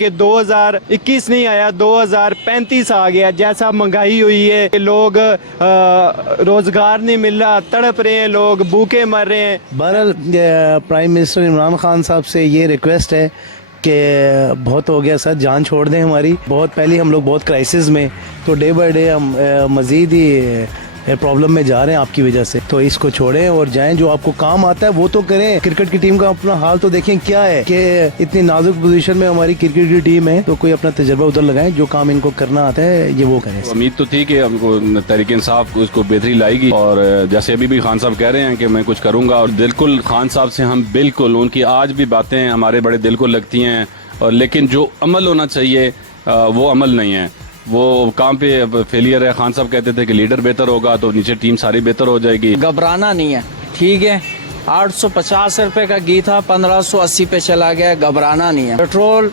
کہ 2021 نہیں آیا 2035 آ گیا. جیسا مہنگائی ہوئی ہے, لوگ روزگار نہیں مل رہا, تڑپ رہے ہیں, لوگ بھوکے مر رہے ہیں. بہرحال پرائم منسٹر عمران خان صاحب سے یہ ریکویسٹ ہے کہ بہت ہو گیا سر, جان چھوڑ دیں ہماری. بہت پہلے ہم لوگ بہت کرائسس میں, تو ڈے بائی ڈے ہم مزید ہی پرابلم میں جا رہے ہیں آپ کی وجہ سے. تو اس کو چھوڑیں اور جائیں, جو آپ کو کام آتا ہے وہ تو کریں. کرکٹ کی ٹیم کا اپنا حال تو دیکھیں کیا ہے کہ اتنی نازک پوزیشن میں ہماری کرکٹ کی ٹیم ہے, تو کوئی اپنا تجربہ ادھر لگائیں, جو کام ان کو کرنا آتا ہے یہ وہ کریں. امید تو تھی کہ ہم کو تحریک انصاف اس کو بہتری لائے گی, اور جیسے ابھی بھی خان صاحب کہہ رہے ہیں کہ میں کچھ کروں گا, اور بالکل خان صاحب سے ہم بالکل, ان کی آج بھی باتیں ہمارے بڑے دل کو لگتی ہیں, اور لیکن جو عمل ہونا چاہیے وہ عمل نہیں ہے. وہ کام پہ فیلئر ہے. خان صاحب کہتے تھے کہ لیڈر بہتر ہوگا تو نیچے ٹیم ساری بہتر ہو جائے گی. گھبرانا نہیں ہے, ٹھیک ہے. 850 روپے کا گھی تھا 1580 پہ چلا گیا, گھبرانا نہیں ہے. پیٹرول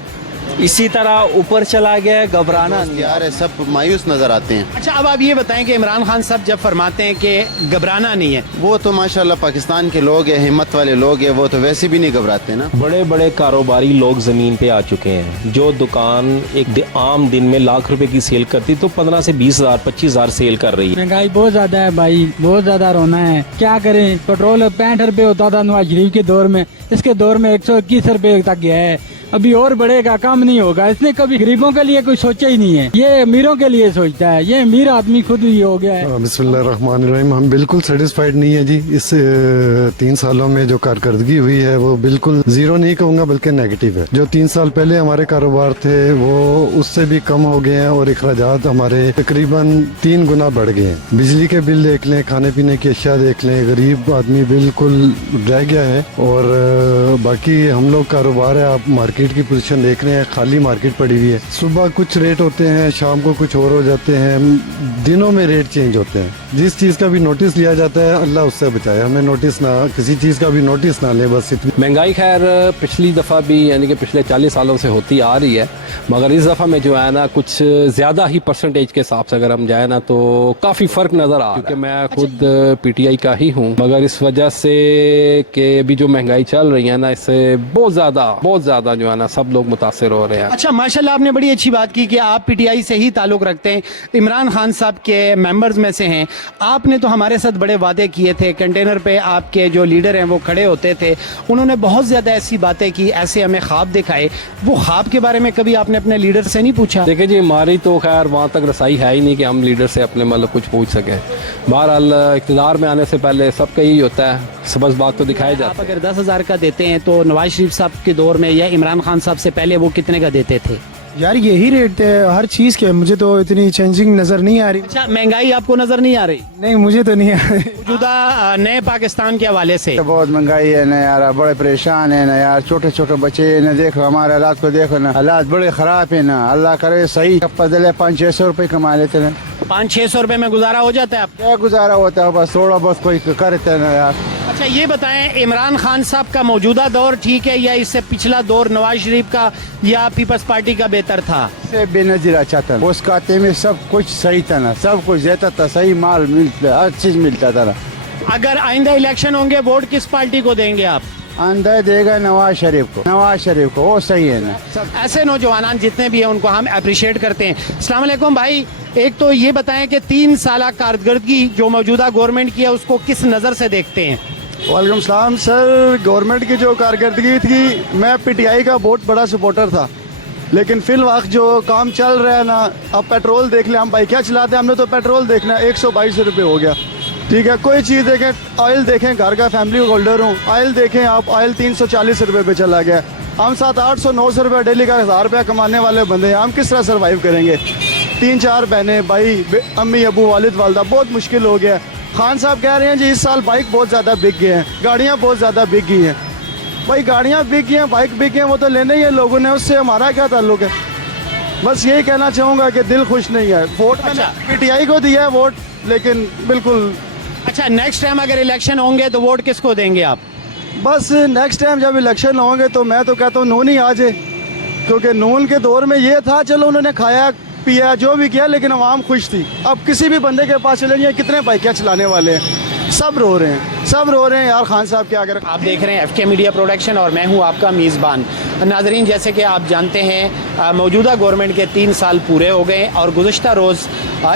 اسی طرح اوپر چلا گیا, گھبرانا نہیں یار سب مایوس نظر آتے ہیں. اچھا, اب آپ یہ بتائیں کہ عمران خان صاحب جب فرماتے ہیں کہ گھبرانا نہیں ہے, وہ تو ماشاءاللہ پاکستان کے لوگ ہیں, ہمت والے لوگ ہیں, وہ تو ویسے بھی نہیں گھبراتے نا. بڑے بڑے کاروباری لوگ زمین پہ آ چکے ہیں. جو دکان ایک عام دن میں لاکھ روپے کی سیل کرتی تو 15 سے 20,000 25,000 سیل کر رہی ہے. مہنگائی بہت زیادہ ہے بھائی, بہت زیادہ رونا ہے. کیا کریں, پیٹرول 65 روپے ہوتا تھا نواز شریف کے دور میں, اس کے دور میں 121 روپے تک گیا ہے. ابھی اور بڑھے گا, کم نہیں ہوگا. اس نے کبھی غریبوں کے لیے کوئی سوچا ہی نہیں ہے, یہ امیروں کے لیے سوچتا ہے. یہ امیر آدمی خود ہی ہو گیا ہے. بسم اللہ الرحمن الرحیم. ہم بالکل سیٹسفائیڈ نہیں ہے جی. اس 3 سالوں میں جو کارکردگی ہوئی ہے وہ بالکل زیرو نہیں کہوں گا, بلکہ نیگیٹو ہے. جو 3 سال پہلے ہمارے کاروبار تھے وہ اس سے بھی کم ہو گئے ہیں, اور اخراجات ہمارے تقریباً 3 گنا بڑھ گئے ہیں. بجلی کے بل دیکھ لیں, کھانے پینے کی اشیاء دیکھ لیں, غریب آدمی بالکل رہ گیا ہے. اور باقی ہم لوگ کاروبار ہے, آپ مارکیٹ کی پوزیشن دیکھ رہے ہیں, خالی مارکیٹ پڑی ہوئی ہے. صبح کچھ ریٹ ہوتے ہیں, شام کو کچھ اور ہو جاتے ہیں, دنوں میں ریٹ چینج ہوتے ہیں. جس چیز کا بھی نوٹس لیا جاتا ہے اللہ اس سے بچائے, ہمیں نوٹس نہ, کسی چیز کا بھی نوٹس نہ لیں, بس اتنی. مہنگائی خیر پچھلی دفعہ بھی یعنی کہ پچھلے 40 سالوں سے ہوتی آ رہی ہے, مگر اس دفعہ میں جو ہے نا کچھ زیادہ ہی پرسنٹیج کے حساب سے اگر ہم جائیں نا تو کافی فرق نظر آ رہا ہے. کیونکہ میں خود پی ٹی آئی کا ہی ہوں, مگر اس وجہ سے کہ ابھی جو مہنگائی چل رہی ہے نا اس سے بہت زیادہ جو ہے نا سب لوگ متاثر ہو رہے ہیں. اچھا ماشاءاللہ آپ نے بڑی اچھی بات کی کہ آپ پی ٹی آئی سے ہی تعلق رکھتے ہیں, عمران خان صاحب کے ممبرز میں سے ہیں. آپ نے تو ہمارے ساتھ بڑے وعدے کیے تھے, کنٹینر پہ آپ کے جو لیڈر ہیں وہ کھڑے ہوتے تھے, انہوں نے بہت زیادہ ایسی باتیں کی, ایسے ہمیں خواب دکھائے. وہ خواب کے بارے میں کبھی آپ نے اپنے لیڈر سے نہیں پوچھا؟ دیکھیں جی, ہماری تو خیر وہاں تک رسائی ہے ہی نہیں کہ ہم لیڈر سے اپنے مطلب کچھ پوچھ سکیں. بہرحال اقتدار میں آنے سے پہلے سب کا یہی ہوتا ہے, سبز بات تو دکھائی جاتا ہے. آپ اگر 10,000 کا دیتے ہیں تو نواز شریف صاحب کے دور میں یا عمران خان صاحب سے پہلے وہ کتنے کا دیتے تھے؟ یار یہی ریٹ ہے ہر چیز کے, مجھے تو اتنی چینجنگ نظر نہیں آ رہی. اچھا, مہنگائی آپ کو نظر نہیں آ رہی؟ نہیں مجھے تو نہیں آ رہی. موجودہ نئے پاکستان کے حوالے سے بہت مہنگائی ہے نا یار, بڑے پریشان ہیں نا یار. چھوٹے بچے نا, دیکھو ہمارے حالات کو دیکھو نا, حالات بڑے خراب ہیں نا. اللہ کرے صحیح پدلے 500-600 روپے کما لیتے نا. 500-600 روپے میں گزارا ہو جاتا ہے آپ کیا گزارا ہوتا ہے, بس تھوڑا بہت کوئی کرتے ہیں نا یار. اچھا یہ بتائیں, عمران خان صاحب کا موجودہ دور ٹھیک ہے یا اس سے پچھلا دور نواز شریف کا یا پیپلز پارٹی کا بہتر تھا؟ سے بے نظیر اچھا تھا, اس کھاتے میں سب کچھ صحیح تھا نا, سب کچھ دیتا تھا, صحیح مال ملتا, ہر چیز ملتا تھا نا. اگر آئندہ الیکشن ہوں گے ووٹ کس پارٹی کو دیں گے آپ؟ آندہ دے گا نواز شریف کو, وہ صحیح ہے نا. ایسے نوجوانان جتنے بھی ہیں ان کو ہم اپریشیٹ کرتے ہیں. السلام علیکم بھائی, ایک تو یہ بتائیں کہ 3 سالہ کارکردگی جو موجودہ گورنمنٹ کی ہے اس کو کس نظر سے دیکھتے ہیں؟ وعلیکم السلام سر. گورنمنٹ کی جو کارکردگی تھی, میں پی ٹی آئی کا بہت بڑا سپورٹر تھا, لیکن فی الوقت جو کام چل رہا ہے نا, اب پیٹرول دیکھ لیں, ہم بائکیں چلاتے ہیں, ہم نے تو پیٹرول دیکھنا ہے 122 روپے ہو گیا. ٹھیک ہے, کوئی چیز دیکھیں, آئل دیکھیں, گھر کا فیملی ہولڈر ہوں, آئل دیکھیں آپ, آئل 340 روپے پہ چلا گیا. ہم 700-800-900 روپے ڈیلی کا 1000 روپیہ کمانے والے بندے ہیں, ہم کس طرح سروائیو کریں گے؟ 3-4 بہنیں, بھائی, امی ابو, والد والدہ, بہت مشکل ہو گیا. خان صاحب کہہ رہے ہیں جی اس سال بائک بہت زیادہ بک گئے ہیں, گاڑیاں بہت زیادہ بک گئی ہیں. بھائی گاڑیاں بک گئی ہیں, بائک بک گئے ہیں, وہ تو لینے ہی ہے لوگوں نے, اس سے ہمارا کیا تعلق ہے؟ بس یہی کہنا چاہوں گا کہ دل خوش نہیں ہے. ووٹ میں پی ٹی آئی کو دیا ہے ووٹ, لیکن بالکل. اچھا, نیکسٹ ٹائم اگر الیکشن ہوں گے تو ووٹ کس کو دیں گے آپ؟ بس نیکسٹ ٹائم جب الیکشن ہوں گے تو میں تو کہتا ہوں نون ہی آ جائے, کیونکہ نون کے دور میں یہ تھا, چلو انہوں نے کھایا پیا جو بھی کیا, لیکن عوام خوش تھی. اب کسی بھی بندے کے پاس چلیں گے, کتنے بائکیں چلانے والے ہیں, सब रो रहे हैं, सब रो रहे हैं यार। खान साहब क्या करें। आप देख रहे हैं FK मीडिया प्रोडक्शन और मैं हूं आपका मेज़बान। नाजरीन, जैसे कि आप जानते हैं मौजूदा गवर्नमेंट के 3 साल पूरे हो गए और गुज़श्ता रोज़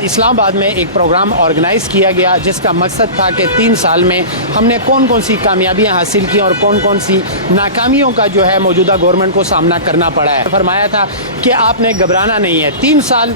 इस्लामाबाद में एक प्रोग्राम ऑर्गेनाइज़ किया गया जिसका मकसद था कि 3 साल में हमने कौन कौन सी कामयाबियां हासिल की और कौन कौन सी नाकामियों का जो है मौजूदा गवर्नमेंट को सामना करना पड़ा है। फरमाया था कि आपने घबराना नहीं है। 3 साल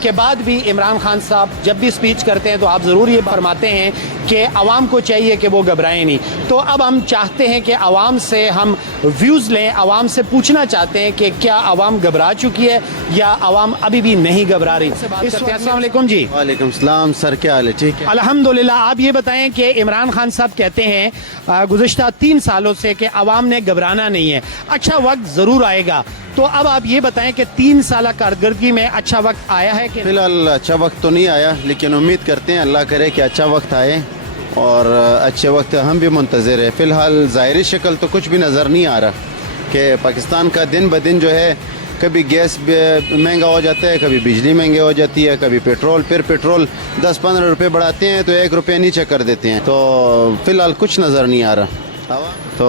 के बाद भी इमरान खान साहब जब भी स्पीच करते हैं तो आप ज़रूर ये फरमाते हैं कि आवाम को चाहिए कि वो घबराएं नहीं। तो अब हम चाहते हैं कि आवाम से हम व्यूज़ लें, आवाम से पूछना चाहते हैं कि क्या आवाम घबरा चुकी है या आवाम अभी भी नहीं घबरा रही। अस्सलाम वालेकुम जी। वालेकुम सलाम सर, क्या हाल है? ठीक है अल्हम्दुलिल्लाह। आप ये बताएं कि इमरान खान साहब कहते हैं गुज़श्ता 3 सालों से कि आवाम ने घबराना नहीं है, अच्छा वक्त ज़रूर आएगा। तो अब आप ये बताएं कि 3 साल कारकर्दगी में अच्छा वक्त आया है कि फिलहाल अच्छा वक्त तो नहीं आया, लेकिन उम्मीद करते हैं अल्लाह करे कि अच्छा वक्त आए और अच्छे वक्त हम भी मुंतज़िर है। फिलहाल ज़ाहिरी शक्ल तो कुछ भी नज़र नहीं आ रहा कि पाकिस्तान का दिन ब दिन जो है कभी गैस महंगा हो जाता है, कभी बिजली महंगी हो जाती है, कभी पेट्रोल, फिर पेट्रोल 10-15 रुपये बढ़ाते हैं तो 1 रुपये नीचे कर देते हैं। तो फिलहाल कुछ नज़र नहीं आ रहा। तो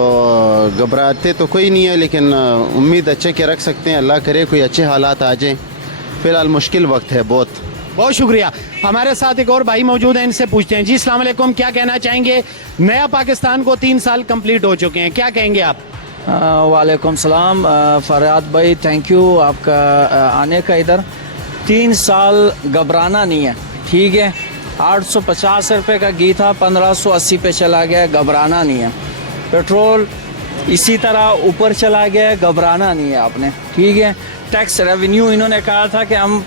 घबराते तो कोई नहीं है, लेकिन उम्मीद अच्छे के रख सकते हैं। अल्लाह करे कोई अच्छे हालात आ जाएं। फिलहाल मुश्किल वक्त है बहुत। बहुत शुक्रिया। हमारे साथ एक और भाई मौजूद हैं, इनसे पूछते हैं। जी अस्सलाम वालेकुम, क्या कहना चाहेंगे? नया पाकिस्तान को 3 साल कंप्लीट हो चुके हैं, क्या कहेंगे आप? वालेकुम सलाम फरयाद भाई, थैंक यू आपका आने का इधर। 3 साल घबराना नहीं है, ठीक है। 850 रुपये का घी था, 1580 पे चला गया, घबराना नहीं है। पेट्रोल इसी तरह ऊपर चला गया है, घबराना नहीं है आपने, ठीक है। टैक्स रेवेन्यू इन्होंने कहा था कि हम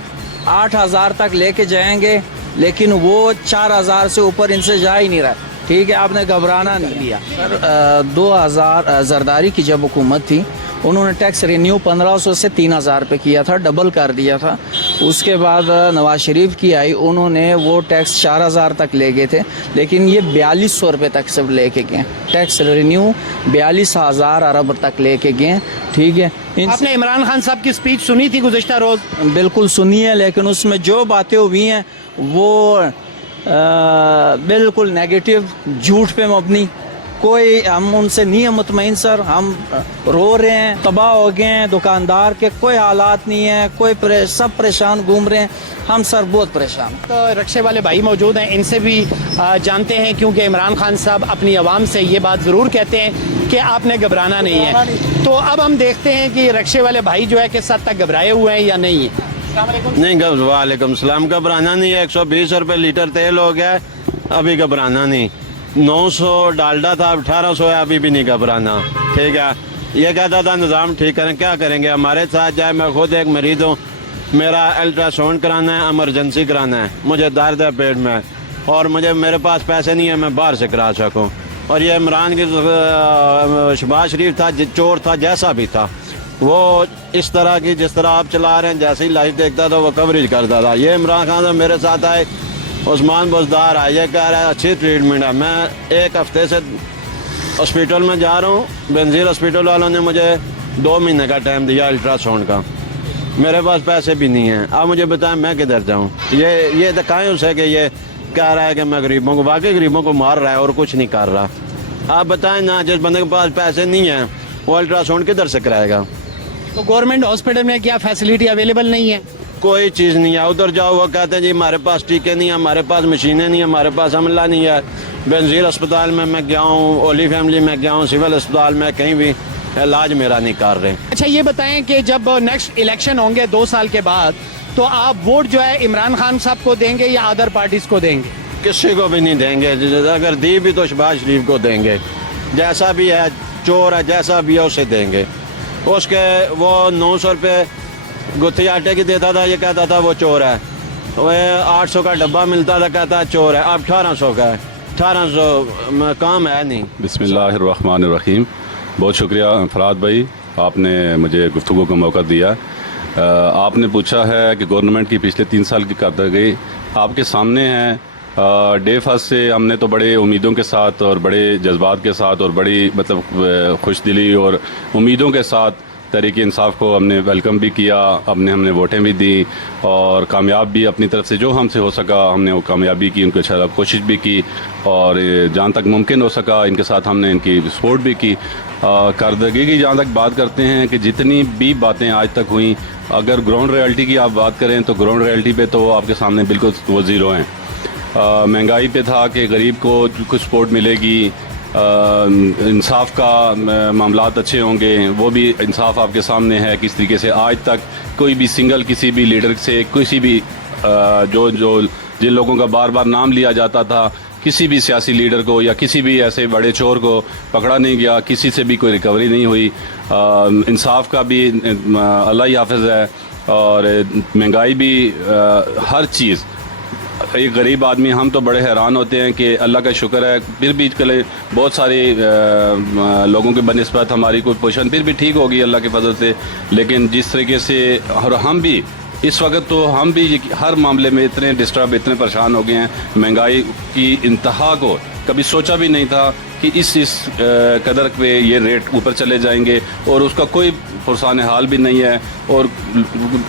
8000 तक लेके जाएंगे, लेकिन वो 4000 से ऊपर इनसे जा ही नहीं रहा, ठीक है। आपने घबराना नहीं लिया। सर 2000 जरदारी की जब हुकूमत थी उन्होंने टैक्स रिन्यू 1500 से 3000 पे किया था, डबल कर दिया था। उसके बाद नवाज शरीफ की आई, उन्होंने वो टैक्स 4000 तक ले गए थे, लेकिन ये 4200 रुपये तक सब लेके गए। टैक्स रिन्यू 42,000 अरब तक लेके गए, ठीक है। आपने इमरान खान साहब की स्पीच सुनी थी गुज़श्ता रोज़? बिल्कुल सुनी है, लेकिन उसमें जो बातें हुई हैं वो बिल्कुल नेगेटिव, झूठ पे मबनी। कोई हम उनसे नहीं है मुतमईन सर, हम रो रहे हैं, तबाह हो गए हैं, दुकानदार के कोई हालात नहीं है, सब परेशान घूम रहे हैं, हम सर बहुत परेशान। तो रक्शे वाले भाई मौजूद हैं, इनसे भी जानते हैं, क्योंकि इमरान खान साहब अपनी आवाम से ये बात ज़रूर कहते हैं कि आपने घबराना नहीं है। तो अब हम देखते हैं कि रक्शे वाले भाई जो है किस हद तक घबराए हुए हैं या नहीं है। नहीं, वालेकुम सलाम। घबराना नहीं है। 120 रुपये लीटर तेल हो गया, अभी घबराना नहीं। 900 डालडा था, 1800 है, अभी भी नहीं घबराना, ठीक है। ये कहता था निज़ाम ठीक करें, क्या करेंगे? हमारे साथ जाए, मैं खुद एक मरीज हूँ, मेरा अल्ट्रासाउंड कराना है, इमरजेंसी कराना है, मुझे दर्द है पेट में और मेरे पास पैसे नहीं है मैं बाहर से करा सकूँ। और ये इमरान की शहबाज शरीफ था, चोर था, जैसा भी था, वो इस तरह की जिस तरह आप चला रहे हैं, जैसे ही लाइव देखता था वो कवरेज करता था। ये इमरान खान साहब मेरे साथ आए, उस्मान बुजदार आए, ये कह रहा है अच्छी ट्रीटमेंट है। मैं 1 हफ्ते से हॉस्पिटल में जा रहा हूँ, बेनज़ीर हॉस्पिटल वालों ने मुझे 2 महीने का टाइम दिया अल्ट्रासाउंड का, मेरे पास पैसे भी नहीं हैं। आप मुझे बताएं मैं किधर जाऊँ? ये दिखाएं उसे कि ये कह रहा है कि मैं गरीबों को, वाकई गरीबों को मार रहा है और कुछ नहीं कर रहा। आप बताएं ना, जिस बंदे के पास पैसे नहीं हैं वो अल्ट्रासाउंड किधर से कराएगा? तो गवर्नमेंट हॉस्पिटल में क्या फैसिलिटी अवेलेबल नहीं है? कोई चीज़ नहीं है। उधर जाओ वो कहते हैं जी हमारे पास टीके नहीं है, हमारे पास मशीनें नहीं है, हमारे पास अमला नहीं है। बेनज़ीर अस्पताल में मैं गया हूँ, ओली फैमिली में गया हूँ, सिविल अस्पताल में, कहीं भी इलाज मेरा नहीं कर रहे। अच्छा ये बताएं कि जब नेक्स्ट इलेक्शन होंगे 2 साल के बाद, तो आप वोट जो है इमरान खान साहब को देंगे या अदर पार्टीज़ को देंगे? किसी को भी नहीं देंगे, अगर दी भी तो शहबाज शरीफ को देंगे। जैसा भी है, चोर है, जैसा भी है उसे देंगे। उसके वो 900 रुपये गुत्थी आटे की देता था, ये कहता था वो चोर है। वो 800 का डब्बा मिलता था, कहता है चोर है। अब 1800 का है, 1800 काम है नहीं। बिस्मिल्लाहिर्रहमानिर्रहीम। बहुत शुक्रिया फरहाद भाई, आपने मुझे गुफ्तगू का मौका दिया। आपने पूछा है कि गवर्नमेंट की पिछले 3 साल की कारकर्दगी आपके सामने है। डे फर्स्ट से हमने तो बड़े उम्मीदों के साथ और बड़े जज्बात के साथ और बड़ी खुशदिली और उम्मीदों के साथ तहरीक इंसाफ को हमने वेलकम भी किया, हमने वोटें भी दी और कामयाब भी अपनी तरफ से जो हमसे हो सका हमने वो कामयाबी की, उनके साथ कोशिश भी की और जहाँ तक मुमकिन हो सका इनके साथ हमने इनकी सपोर्ट भी की। कारदगी की जहाँ तक बात करते हैं कि जितनी भी बातें आज तक हुई, अगर ग्राउंड रियलिटी की आप बात करें तो ग्राउंड रियलिटी पे तो आपके सामने बिल्कुल वो ज़ीरो हैं। महंगाई पे था कि गरीब को कुछ सपोर्ट मिलेगी, इंसाफ का मामलात अच्छे होंगे, वो भी इंसाफ आपके सामने है। किस तरीके से आज तक कोई भी सिंगल किसी भी लीडर से किसी भी जो जिन लोगों का बार बार नाम लिया जाता था, किसी भी सियासी लीडर को या किसी भी ऐसे बड़े चोर को पकड़ा नहीं गया, किसी से भी कोई रिकवरी नहीं हुई। इंसाफ का भी अल्लाह ही हाफ़िज़ है और महंगाई भी हर चीज़। एक गरीब आदमी हम तो बड़े हैरान होते हैं कि अल्लाह का शुक्र है फिर भी कल बहुत सारे लोगों के बनिस्बत हमारी कोई पोजीशन फिर भी ठीक होगी अल्लाह के फजल से, लेकिन जिस तरीके से और हम भी इस वक्त तो हम भी हर मामले में इतने डिस्टर्ब इतने परेशान हो गए हैं। महंगाई की इंतहा को कभी सोचा भी नहीं था कि इस कदर पे ये रेट ऊपर चले जाएंगे और उसका कोई पुरसान हाल भी नहीं है और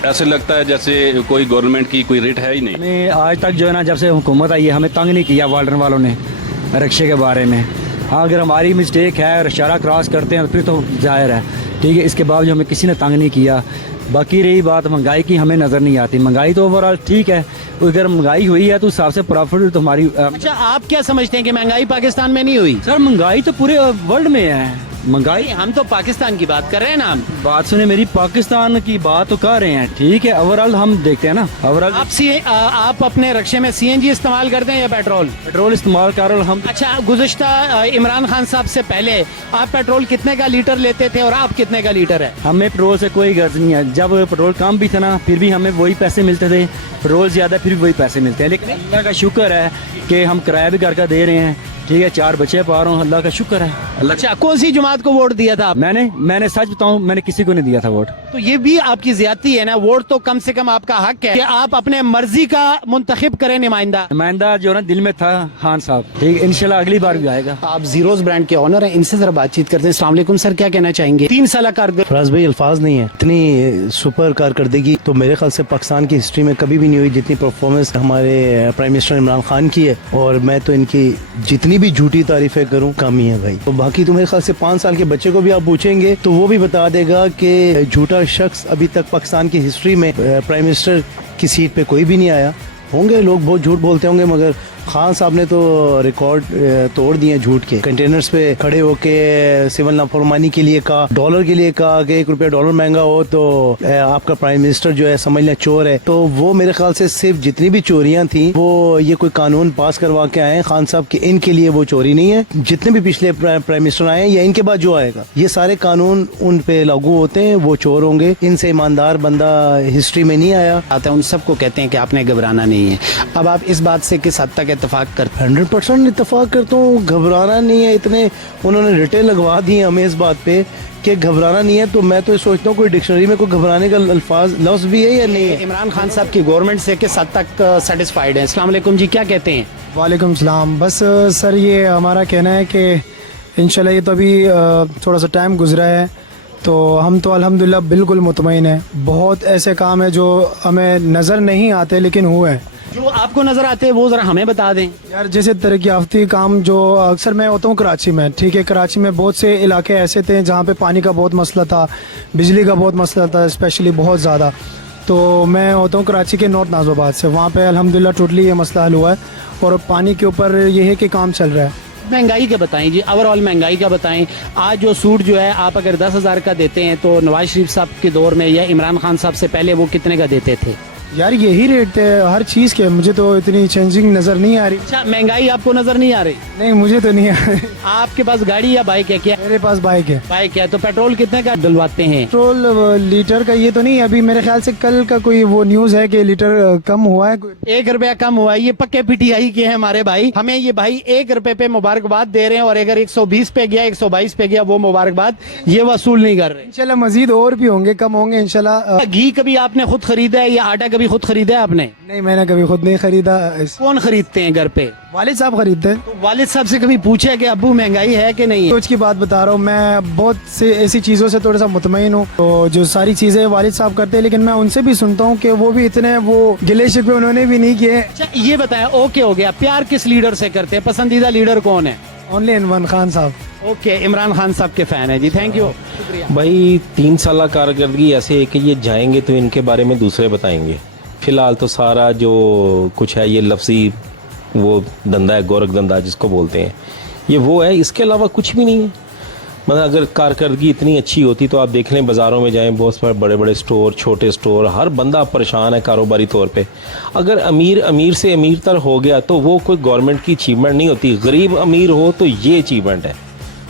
ऐसे लगता है जैसे कोई गवर्नमेंट की कोई रेट है ही नहीं। हमें आज तक जो है ना, जब से हुकूमत आई है हमें तंग नहीं किया वाल्डन वालों ने रक्शे के बारे में। हाँ, अगर हमारी मिस्टेक है और इशारा क्रॉस करते हैं तो फिर तो जाहिर है, ठीक है, इसके बावजूद हमें किसी ने तंग नहीं किया। बाकी रही बात महंगाई की, हमें नज़र नहीं आती। महंगाई तो ओवरऑल ठीक है, अगर महंगाई हुई है तो उस हिसाब से प्रॉफिट तो हमारी अच्छा, आप क्या समझते हैं कि महंगाई पाकिस्तान में नहीं हुई? सर महंगाई तो पूरे वर्ल्ड में है महंगाई। हम तो पाकिस्तान की बात कर रहे हैं ना। बात सुने मेरी, पाकिस्तान की बात तो कर रहे हैं, ठीक है, ओवरऑल हम देखते हैं ना। ओवरऑल आप अपने रक्शे में CNG इस्तेमाल करते हैं या पेट्रोल इस्तेमाल कर रहे हम। अच्छा, गुज़िश्ता इमरान खान साहब से पहले आप पेट्रोल कितने का लीटर लेते थे और आप कितने का लीटर है? हमें पेट्रोल से कोई गर्ज नहीं है। जब पेट्रोल कम भी था ना फिर भी हमें वही पैसे मिलते थे, पेट्रोल ज्यादा फिर भी वही पैसे मिलते हैं। लेकिन अल्लाह का शुक्र है कि हम किराया भी घर का दे रहे हैं, ठीक है, 4 बच्चे पा रहा हूँ, अल्लाह का शुक्र है। अच्छा, कौन सी जमात को वोट दिया था आप? मैंने सच बताऊं, मैंने किसी को नहीं दिया था वोट। तो ये भी आपकी ज्यादती है ना। वोट तो कम से कम आपका हक है कि आप अपने मर्जी का मुंतखब करें नुमाइंदा जो ना दिल में था खान साहब, ठीक, इंशाल्लाह अगली बार भी आएगा। आप जीरोज ब्रांड के ऑनर हैं, इनसे जरा बातचीत करते हैं। अस्सलाम वालेकुम सर, क्या कहना चाहेंगे? 3 साल कारगर फराज भाई, अल्फाज नहीं है, इतनी सुपर कारकर्दगी तो मेरे ख्याल से पाकिस्तान की हिस्ट्री में कभी भी नहीं हुई जितनी परफॉर्मेंस हमारे प्राइम मिनिस्टर इमरान खान की है। और मैं तो इनकी जितनी भी झूठी तारीफें करूं कम ही है भाई। तो बाकी तो मेरे ख्याल से 5 साल के बच्चे को भी आप पूछेंगे तो वो भी बता देगा कि झूठा शख्स अभी तक पाकिस्तान की हिस्ट्री में प्राइम मिनिस्टर की सीट पे कोई भी नहीं आया। होंगे लोग बहुत झूठ बोलते होंगे, मगर खान साहब ने तो रिकॉर्ड तोड़ दिए झूठ के। कंटेनर्स पे खड़े होके सिविल नाफरमानी के लिए कहा, डॉलर के लिए कहा कि $1 महंगा हो तो आपका प्राइम मिनिस्टर जो है समझ लें चोर है। तो वो मेरे ख्याल से सिर्फ जितनी भी चोरियां थी वो ये कोई कानून पास करवा के आए हैं खान साहब के, इनके लिए वो चोरी नहीं है। जितने भी पिछले प्राइम मिनिस्टर आए हैं या इनके बाद जो आएगा, ये सारे कानून उन पे लागू होते हैं, वो चोर होंगे। इनसे ईमानदार बंदा हिस्ट्री में नहीं आया। उन सबको कहते हैं कि आपने घबराना नहीं है। अब आप इस बात से किस हद तक इत्तेफाक करते? 100% इत्तेफाक करता हूँ, घबराना नहीं है। इतने उन्होंने रिटें लगवा दी हैं हमें इस बात पे कि घबराना नहीं है। तो मैं तो सोचता हूँ कोई डिक्शनरी में कोई घबराने का लफ्ज भी है या नहीं है। इमरान खान साहब की गवर्नमेंट से किस हद तक सेटिस्फाइड है? अस्सलाम वालेकुम जी, क्या कहते हैं? वालेकुम सलाम। बस सर ये हमारा कहना है कि इंशाल्लाह ये तो अभी थोड़ा सा टाइम गुजरा है तो हम तो अल्हम्दुलिल्लाह बिल्कुल मुतमईन है। बहुत ऐसे काम है जो हमें नज़र नहीं आते लेकिन हुए हैं। जो आपको नजर आते हैं वो जरा हमें बता दें यार। जैसे तरक्की याफ्ती काम जो अक्सर मैं होता हूँ कराची में, ठीक है, कराची में बहुत से इलाके ऐसे थे जहाँ पे पानी का बहुत मसला था, बिजली का बहुत मसला था, स्पेशली बहुत ज़्यादा। तो मैं होता हूँ कराची के नॉर्थ नाज़िबाबाद से, वहाँ पे अल्हम्दुलिल्लाह टोटली ये मसला हल हुआ है और पानी के ऊपर ये है कि काम चल रहा है। महंगाई का बताएं जी, ओवरऑल महंगाई का बताएं। आज जो सूट जो है आप अगर 10,000 का देते हैं तो नवाज शरीफ साहब के दौर में या इमरान खान साहब से पहले वो कितने का देते थे? यार यही रेट थे हर चीज़ के, मुझे तो इतनी चेंजिंग नज़र नहीं आ रही। अच्छा, महंगाई आपको नजर नहीं आ रही? नहीं, मुझे तो नहीं आ रही। आपके पास गाड़ी या बाइक है क्या? मेरे पास बाइक है। बाइक है तो पेट्रोल कितने का डलवाते हैं? पेट्रोल लीटर का ये तो नहीं, अभी मेरे ख्याल से कल का कोई वो न्यूज़ है कि लीटर कम हुआ है, 1 रुपया कम हुआ है। ये पक्के PTI के हैं हमारे भाई, हमें ये भाई 1 रुपए पे मुबारकबाद दे रहे हैं और अगर 120 पे गया 122 पे गया वो मुबारकबाद ये वसूल नहीं कर रहे। इंशाल्लाह मजीद और भी होंगे, कम होंगे इंशाल्लाह। घी कभी आपने खुद खरीदा है या आटा कभी खुद खरीदा है आपने? नहीं, मैंने कभी खुद नहीं खरीदा। कौन खरीदते हैं घर पे? वालिद साहब खरीदते हैं। तो वालिद साहब से कभी पूछा है कि अब्बू महंगाई है कि नहीं है? सोच की बात बता रहा हूँ, मैं बहुत से ऐसी चीज़ों से थोड़ा सा मुतमईन हूँ। तो जो सारी चीज़ें वालिद साहब करते हैं, लेकिन मैं उनसे भी सुनता हूँ कि वो भी इतने वो गिले शिकवे उन्होंने भी नहीं किए। अच्छा ये बताएं, ओके हो गया, प्यार किस लीडर से करते हैं? पसंदीदा लीडर कौन है? ओनली इमरान खान साहब। ओके, इमरान खान साहब के फैन है जी, थैंक यू। भाई 3 साल कारकर्दगी ऐसे है कि ये जाएंगे तो इनके बारे में दूसरे बताएंगे। फिलहाल तो सारा जो कुछ है ये लफ्जी वो धंधा है, गोरख धंधा जिसको बोलते हैं, ये वो है, इसके अलावा कुछ भी नहीं है। मतलब अगर कारकर्दगी इतनी अच्छी होती तो आप देख लें, बाज़ारों में जाएं, बहुत सारे बड़े बड़े स्टोर, छोटे स्टोर, हर बंदा परेशान है कारोबारी तौर पे। अगर अमीर से अमीर तर हो गया तो वो कोई गवर्नमेंट की अचीवमेंट नहीं होती। गरीब अमीर हो तो ये अचीवमेंट है,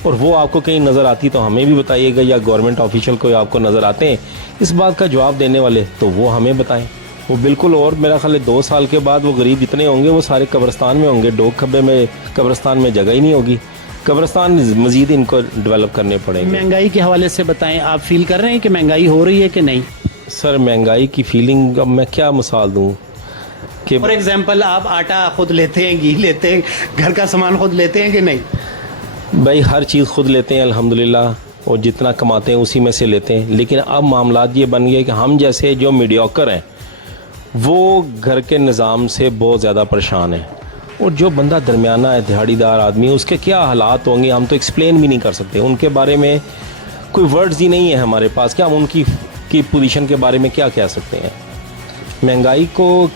और वो आपको कहीं नज़र आती तो हमें भी बताइएगा, या गवर्नमेंट ऑफिशियल कोई आपको नज़र आते हैं इस बात का जवाब देने वाले तो वो हमें बताएं। वो बिल्कुल, और मेरा ख्याल है 2 साल के बाद वो गरीब जितने होंगे वो सारे कब्रिस्तान में होंगे। डोक खब्बे में कब्रिस्तान में जगह ही नहीं होगी। कब्रिस्तान मज़ीद इनको डेवलप करने पड़ेंगे। महंगाई के हवाले से बताएं, आप फील कर रहे हैं कि महंगाई हो रही है कि नहीं? सर महंगाई की फीलिंग अब मैं क्या मिसाल दूँ कि फॉर एग्जाम्पल आप आटा खुद लेते हैं, घी लेते हैं, घर का सामान खुद लेते हैं कि नहीं? भाई हर चीज़ खुद लेते हैं अल्हम्दुलिल्लाह, और जितना कमाते हैं उसी में से लेते हैं। लेकिन अब मामलात ये बन गए कि हम जैसे जो मीडियोकर हैं वो घर के निज़ाम से बहुत ज़्यादा परेशान है, और जो बंदा दरमियाना है, दिहाड़ीदार आदमी, उसके क्या हालात होंगे हम तो एक्सप्लेन भी नहीं कर सकते। उनके बारे में कोई वर्ड्स ही नहीं है हमारे पास कि हम उनकी पोजीशन के बारे में क्या कह सकते हैं। महंगाई को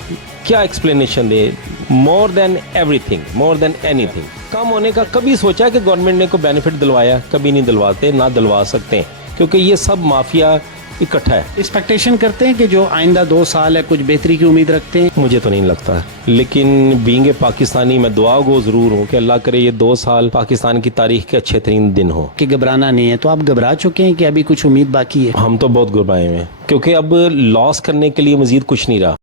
क्या एक्सप्लेनेशन दे? More than everything, more than anything. कम होने का कभी सोचा है कि गवर्नमेंट ने कोई बेनिफिट दिलवाया? कभी नहीं दिलवाते, ना दिलवा सकते हैं, क्योंकि ये सब माफिया इकट्ठा है। एक्सपेक्टेशन करते हैं कि जो आइंदा 2 साल है कुछ बेहतरी की उम्मीद रखते हैं? मुझे तो नहीं लगता, लेकिन बीइंग ए पाकिस्तानी मैं दुआ गो ज़रूर हूँ कि अल्लाह करे ये 2 साल पाकिस्तान की तारीख के अच्छे तरीन दिन हो। कि घबराना नहीं है, तो आप घबरा चुके हैं कि अभी कुछ उम्मीद बाकी है? हम तो बहुत घबराए हुए हैं, क्योंकि अब लॉस करने के लिए मजीद कुछ नहीं रहा।